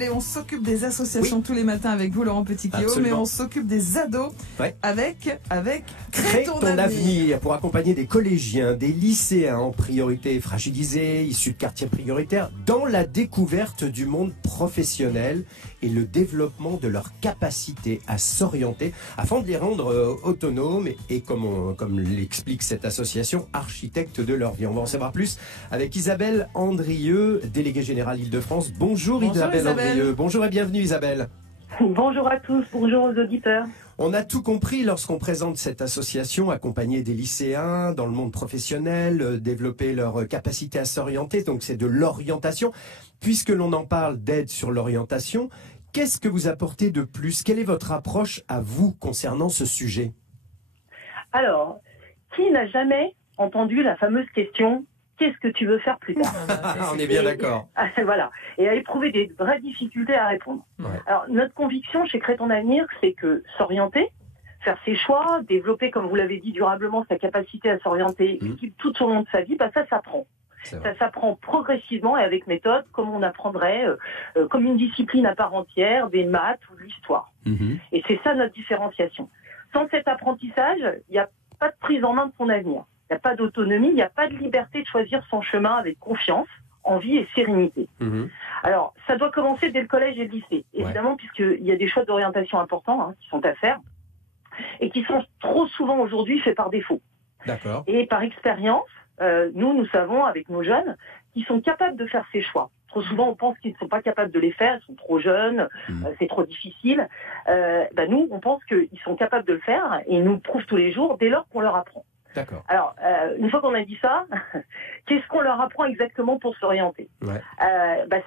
Et on s'occupe des associations tous les matins avec vous, Laurent Petit-Guillaume, mais on s'occupe des ados avec Crée ton avenir, pour accompagner des collégiens, des lycéens en priorité fragilisés, issus de quartiers prioritaires, dans la découverte du monde professionnel et le développement de leur capacité à s'orienter afin de les rendre autonomes et comme l'explique cette association, architectes de leur vie. On va en savoir plus avec Isabelle Andrieux, déléguée générale Île-de-France. Bonjour Isabelle Andrieux. Bonjour et bienvenue Isabelle. Bonjour à tous, bonjour aux auditeurs. On a tout compris lorsqu'on présente cette association, accompagner des lycéens dans le monde professionnel, développer leur capacité à s'orienter, donc c'est de l'orientation. Puisque l'on en parle d'aide sur l'orientation, qu'est-ce que vous apportez de plus? Quelle est votre approche à vous concernant ce sujet? Alors, qui n'a jamais entendu la fameuse question « Qu'est-ce que tu veux faire plus tard ?» On est bien d'accord. Voilà, et à éprouver des vraies difficultés à répondre. Ouais. Alors, notre conviction chez Crée ton avenir, c'est que s'orienter, faire ses choix, développer, comme vous l'avez dit, durablement sa capacité à s'orienter tout au long de sa vie, ça s'apprend. Ça s'apprend progressivement et avec méthode, comme on apprendrait, comme une discipline à part entière, des maths ou de l'histoire. Et c'est ça notre différenciation. Sans cet apprentissage, il n'y a pas de prise en main de son avenir. Il n'y a pas d'autonomie, il n'y a pas de liberté de choisir son chemin avec confiance, envie et sérénité. Alors, ça doit commencer dès le collège et le lycée, évidemment, puisqu'il y a des choix d'orientation importants qui sont à faire et qui sont trop souvent aujourd'hui faits par défaut. D'accord. Et par expérience, nous savons, avec nos jeunes, qu'ils sont capables de faire ces choix. Trop souvent, on pense qu'ils ne sont pas capables de les faire, ils sont trop jeunes, c'est trop difficile. Nous, on pense qu'ils sont capables de le faire et ils nous le prouvent tous les jours dès lors qu'on leur apprend. D'accord. Alors, une fois qu'on a dit ça, qu'est-ce qu'on leur apprend exactement pour s'orienter?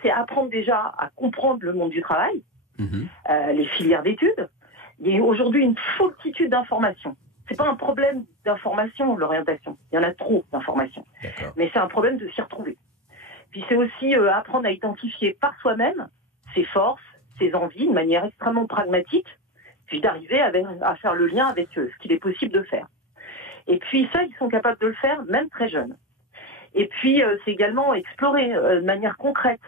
C'est apprendre déjà à comprendre le monde du travail, les filières d'études. Il y a aujourd'hui une foultitude d'informations. C'est pas un problème d'information, l'orientation. Il y en a trop d'informations. Mais c'est un problème de s'y retrouver. Puis c'est aussi apprendre à identifier par soi-même ses forces, ses envies, de manière extrêmement pragmatique, puis d'arriver à faire le lien avec ce qu'il est possible de faire. Et puis ça, ils sont capables de le faire, même très jeunes. Et puis, c'est également explorer de manière concrète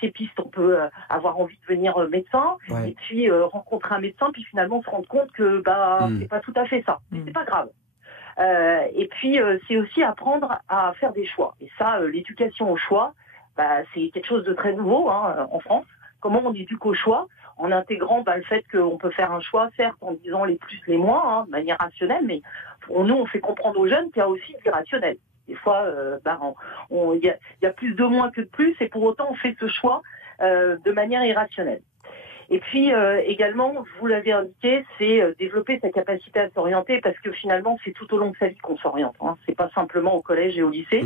ces pistes. On peut avoir envie de devenir médecin, et puis rencontrer un médecin, puis finalement se rendre compte que c'est pas tout à fait ça. Mais c'est pas grave. Et puis, c'est aussi apprendre à faire des choix. Et ça, l'éducation au choix, c'est quelque chose de très nouveau en France. Comment on éduque au choix? En intégrant le fait qu'on peut faire un choix, certes, en disant les plus, les moins, de manière rationnelle, mais nous, on fait comprendre aux jeunes qu'il y a aussi de l'irrationnel. Des fois, il y a plus de moins que de plus, et pour autant, on fait ce choix de manière irrationnelle. Et puis, également, vous l'avez indiqué, c'est développer sa capacité à s'orienter, parce que finalement, c'est tout au long de sa vie qu'on s'oriente. C'est pas simplement au collège et au lycée.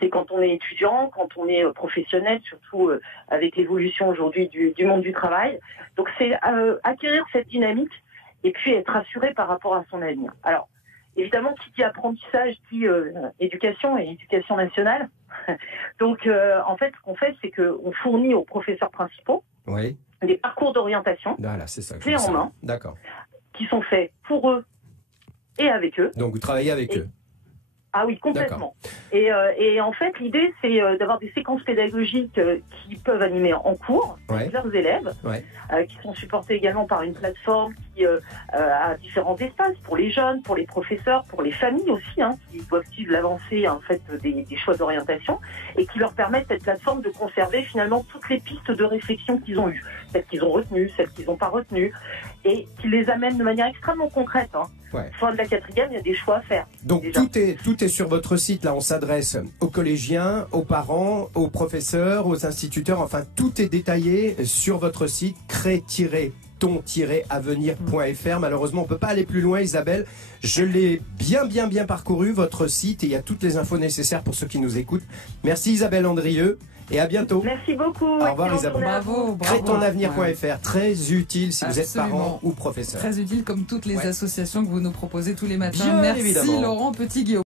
C'est quand on est étudiant, quand on est professionnel, surtout avec l'évolution aujourd'hui du monde du travail. Donc, c'est acquérir cette dynamique et puis être rassuré par rapport à son avenir. Alors, évidemment, qui dit apprentissage dit éducation et éducation nationale. Donc, en fait, ce qu'on fait, c'est qu'on fournit aux professeurs principaux des parcours d'orientation clés en main, qui sont faits pour eux et avec eux. Donc, vous travaillez avec eux? Ah oui, complètement. Et en fait, l'idée, c'est d'avoir des séquences pédagogiques qui peuvent animer en cours avec leurs élèves, qui sont supportés également par une plateforme qui a différents espaces pour les jeunes, pour les professeurs, pour les familles aussi, qui doivent suivre l'avancée des choix d'orientation, et qui leur permettent, cette plateforme, de conserver finalement toutes les pistes de réflexion qu'ils ont eues, celles qu'ils ont retenues, celles qu'ils n'ont pas retenues, et qui les amènent de manière extrêmement concrète. Fin de la 4e, il y a des choix à faire. Donc tout est sur votre site. Là, on s'adresse aux collégiens, aux parents, aux professeurs, aux instituteurs. Enfin, tout est détaillé sur votre site crée-ton-avenir.fr. Malheureusement, on peut pas aller plus loin, Isabelle. Je l'ai bien parcouru, votre site, et il y a toutes les infos nécessaires pour ceux qui nous écoutent. Merci Isabelle Andrieux. Et à bientôt. Merci beaucoup. Au revoir Isabelle. Bravo. Crée-ton-avenir.fr. Très utile si vous êtes parent ou professeur. Très utile, comme toutes les associations que vous nous proposez tous les matins. Bien Merci évidemment. Laurent Petit-Guillaume.